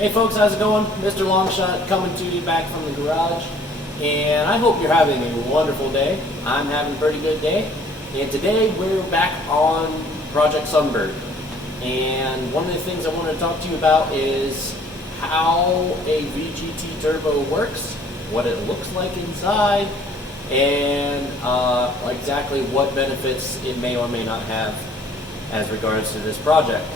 Hey folks, how's it going? Mr. Longshot coming to you back from the garage, and I hope you're having a wonderful day. I'm having a pretty good day, and today we're back on Project Sunbird. And one of the things I wanted to talk to you about is how a VGT Turbo works, what it looks like inside, and exactly what benefits it may or may not have as regards to this project.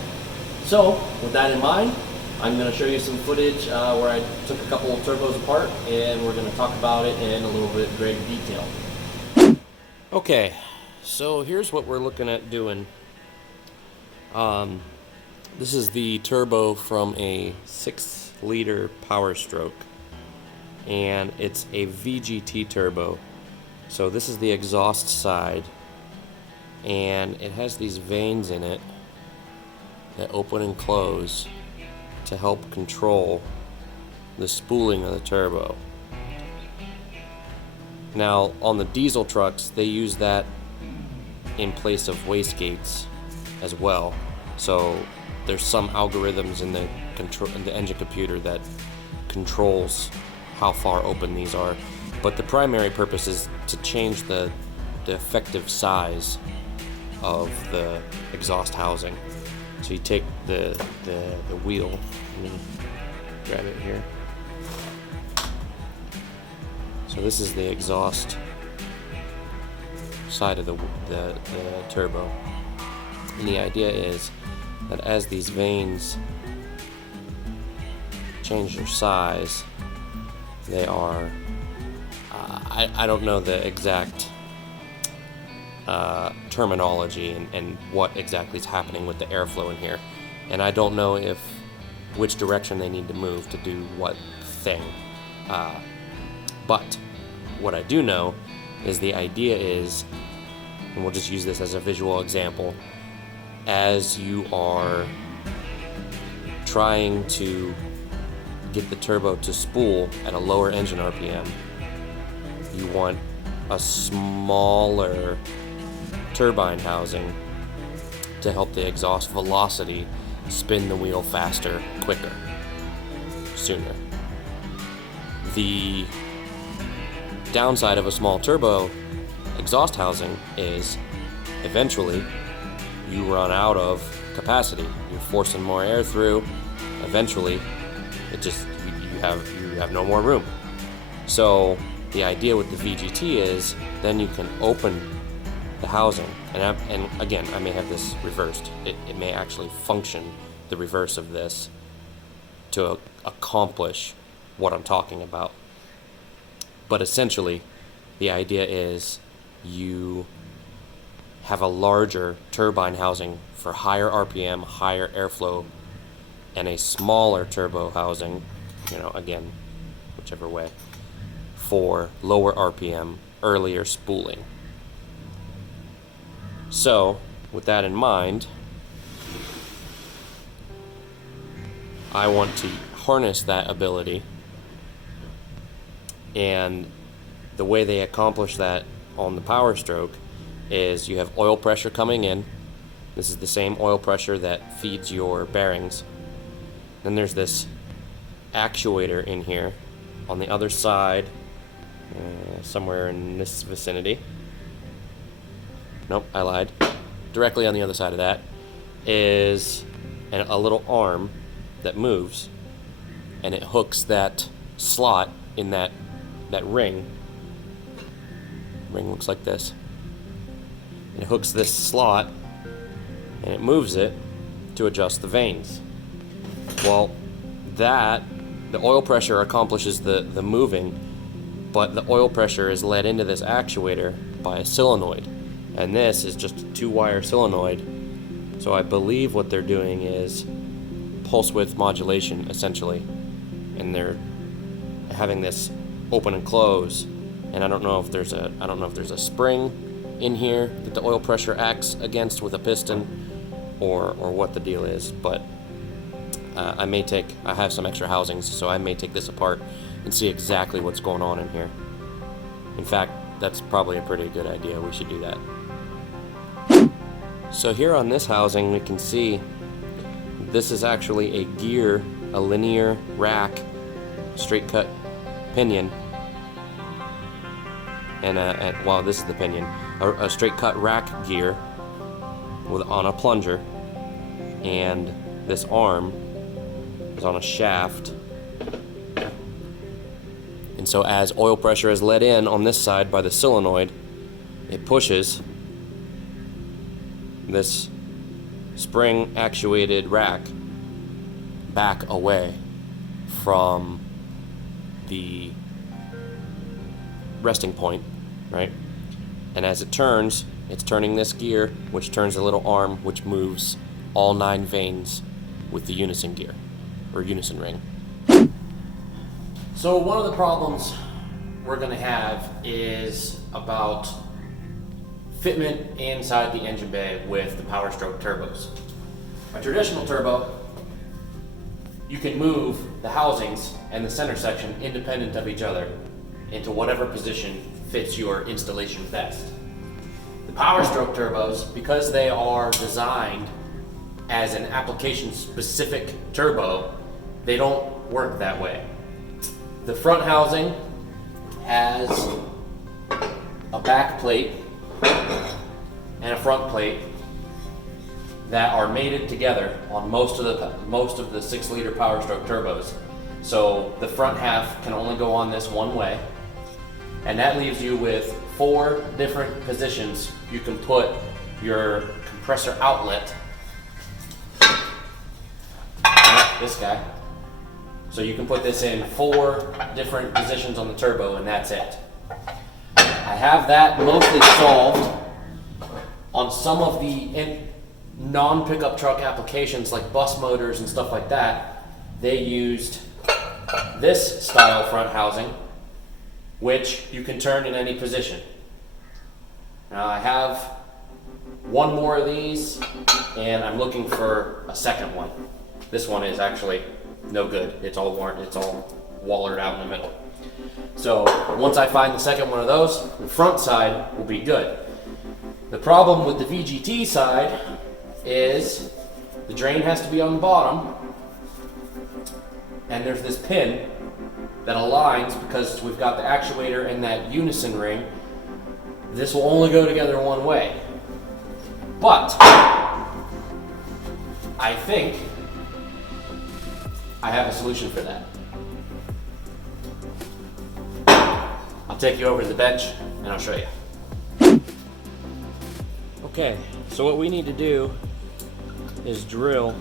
So, with that in mind, I'm going to show you some footage where I took a couple of turbos apart, and we're going to talk about it in a little bit greater detail. Okay, so here's what we're looking at doing. This is the turbo from a 6-liter Powerstroke, and it's a VGT turbo. So this is the exhaust side, and it has these vanes in it that open and close to help control the spooling of the turbo. Now, on the diesel trucks, they use that in place of wastegates as well. So there's some algorithms in the engine computer that controls how far open these are. But the primary purpose is to change the effective size of the exhaust housing. So you take the wheel, let me grab it here. So this is the exhaust side of the turbo. And the idea is that as these vanes change their size, they are, I don't know the exact terminology and what exactly is happening with the airflow in here, and I don't know which direction they need to move to do what thing, but what I do know is the idea is, and we'll just use this as a visual example, as you are trying to get the turbo to spool at a lower engine RPM, you want a smaller turbine housing to help the exhaust velocity spin the wheel faster, quicker, sooner. The downside of a small turbo exhaust housing is eventually you run out of capacity. You're forcing more air through. Eventually, it just you have no more room. So the idea with the VGT is then you can open the housing, and again, I may have this reversed. It may actually function the reverse of this to accomplish what I'm talking about. But essentially, the idea is you have a larger turbine housing for higher RPM, higher airflow, and a smaller turbo housing, again, whichever way, for lower RPM, earlier spooling. So, with that in mind, I want to harness that ability, and the way they accomplish that on the Powerstroke is you have oil pressure coming in. This is the same oil pressure that feeds your bearings. Then there's this actuator in here on the other side, somewhere in this vicinity. Nope, I lied. Directly on the other side of that is a little arm that moves, and it hooks that slot in that ring. Ring looks like this. It hooks this slot, and it moves it to adjust the vanes. Well, the oil pressure accomplishes the moving, but the oil pressure is led into this actuator by a solenoid. And this is just a 2-wire solenoid. So I believe what they're doing is pulse width modulation, essentially. And they're having this open and close. And I don't know if there's a spring in here that the oil pressure acts against with a piston, or what the deal is. But I have some extra housings, so I may take this apart and see exactly what's going on in here. In fact, that's probably a pretty good idea. We should do that. So here on this housing, we can see this is actually a gear a linear rack, straight cut pinion, and well, this is the pinion, a straight cut rack gear on a plunger, and this arm is on a shaft. And so as oil pressure is let in on this side by the solenoid, it pushes this spring actuated rack back away from the resting point, right? And as it turns, it's turning this gear, which turns a little arm, which moves all 9 vanes with the unison gear, or unison ring. So one of the problems we're going to have is about fitment inside the engine bay with the Powerstroke turbos. A traditional turbo, you can move the housings and the center section independent of each other into whatever position fits your installation best. The Powerstroke turbos, because they are designed as an application-specific turbo, they don't work that way. The front housing has a back plate and a front plate that are mated together on most of the 6-liter Powerstroke turbos. So the front half can only go on this one way, and that leaves you with 4 different positions you can put your compressor outlet. This guy. So you can put this in 4 different positions on the turbo, and that's it. I have that mostly solved. On some of the non-pickup truck applications like bus motors and stuff like that, they used this style front housing, which you can turn in any position. Now I have one more of these, and I'm looking for a second one. This one is actually no good. It's all worn, it's all wallered out in the middle. So once I find the second one of those, the front side will be good. The problem with the VGT side is the drain has to be on the bottom, and there's this pin that aligns because we've got the actuator and that unison ring. This will only go together one way. But I think I have a solution for that. I'll take you over to the bench and I'll show you. Okay, so what we need to do is drill.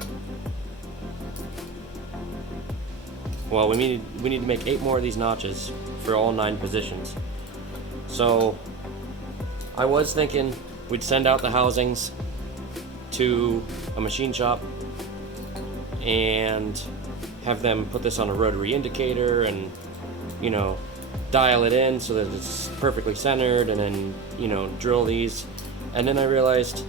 Well, we need to make 8 more of these notches for all 9 positions. So I was thinking we'd send out the housings to a machine shop and have them put this on a rotary indicator and, you know, dial it in so that it's perfectly centered, and then, you know, drill these. And then I realized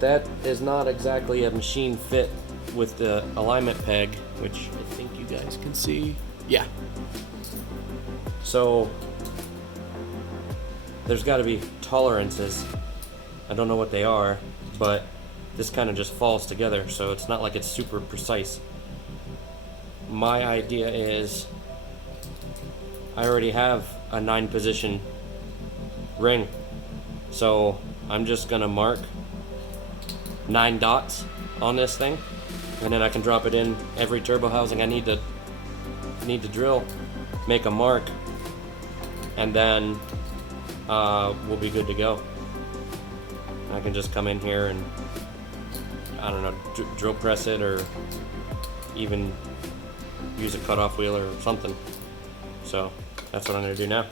that is not exactly a machine fit with the alignment peg, which I think you guys can see. Yeah. So there's got to be tolerances. I don't know what they are, but this kind of just falls together, so it's not like it's super precise. My idea is I already have a 9-position ring, so I'm just gonna mark 9 dots on this thing, and then I can drop it in every turbo housing I need to drill, make a mark, and then we'll be good to go. I can just come in here and, I don't know, drill press it, or even use a cutoff wheel or something. So that's what I'm going to do now.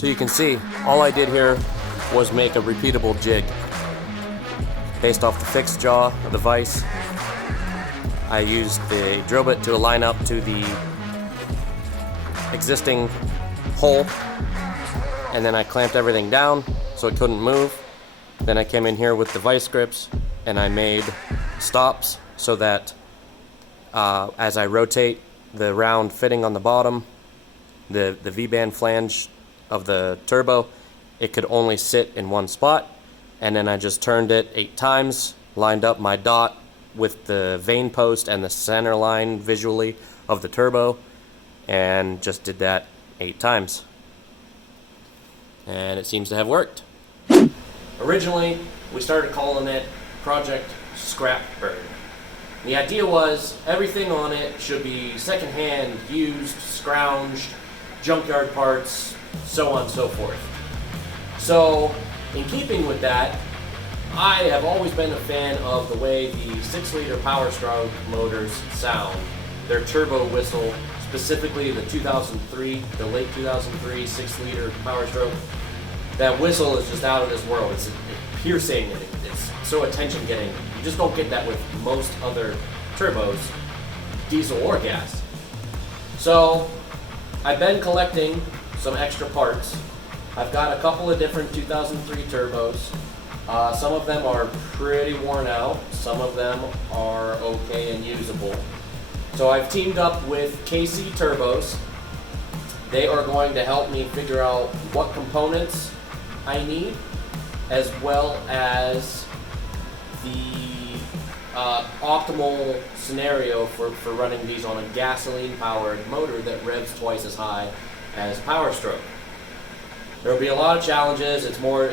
So you can see, all I did here was make a repeatable jig based off the fixed jaw of the vise. I used the drill bit to align up to the existing hole, and then I clamped everything down so it couldn't move. Then I came in here with the vise grips and I made stops so that as I rotate the round fitting on the bottom, the V-band flange of the turbo, it could only sit in one spot. And then I just turned it 8 times, lined up my dot with the vane post and the center line visually of the turbo, and just did that 8 times. And it seems to have worked. Originally, we started calling it Project Scrappybird. The idea was everything on it should be secondhand, used, scrounged, junkyard parts, so on and so forth. So, in keeping with that, I have always been a fan of the way the 6-liter Powerstroke motors sound. Their turbo whistle, specifically the 2003, the late 2003 6-liter Powerstroke, that whistle is just out of this world. It's piercing and it's so attention-getting. You just don't get that with most other turbos, diesel or gas. So, I've been collecting some extra parts. I've got a couple of different 2003 turbos. Some of them are pretty worn out. Some of them are okay and usable. So I've teamed up with KC Turbos. They are going to help me figure out what components I need, as well as the optimal scenario for running these on a gasoline-powered motor that revs twice as high as Powerstroke. There will be a lot of challenges. It's more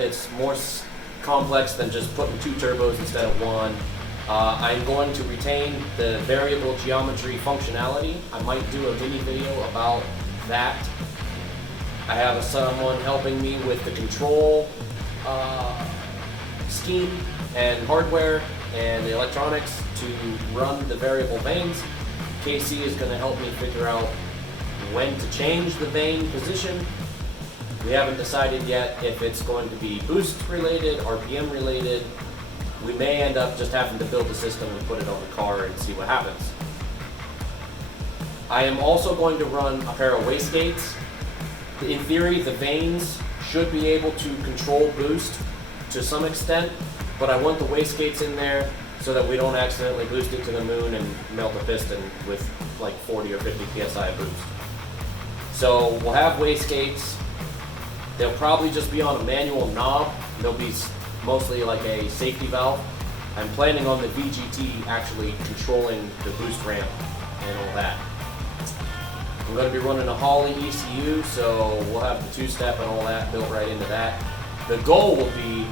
complex than just putting 2 turbos instead of 1. I'm going to retain the variable geometry functionality. I might do a mini video about that. I have someone helping me with the control scheme and hardware and the electronics to run the variable vanes. KC is going to help me figure out when to change the vane position. We haven't decided yet if it's going to be boost related, RPM related. We may end up just having to build the system and put it on the car and see what happens. I am also going to run a pair of wastegates. In theory, the vanes should be able to control boost to some extent, but I want the wastegates in there so that we don't accidentally boost it to the moon and melt the piston with like 40 or 50 psi boost. So we'll have wastegates. They'll probably just be on a manual knob. They'll be mostly like a safety valve. I'm planning on the VGT actually controlling the boost ramp and all that. I'm going to be running a Holley ECU, so we'll have the 2-step and all that built right into that. The goal will be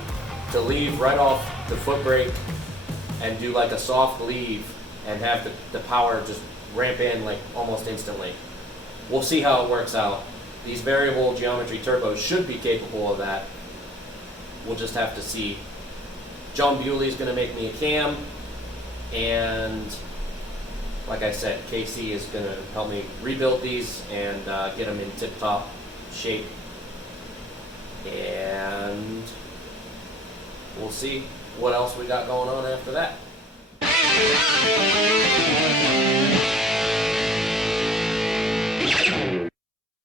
to leave right off the foot brake and do like a soft leave and have the power just ramp in like almost instantly. We'll see how it works out. These variable geometry turbos should be capable of that. We'll just have to see. John Bewley is going to make me a cam, and like I said, KC is going to help me rebuild these and get them in tip-top shape. And we'll see what else we got going on after that.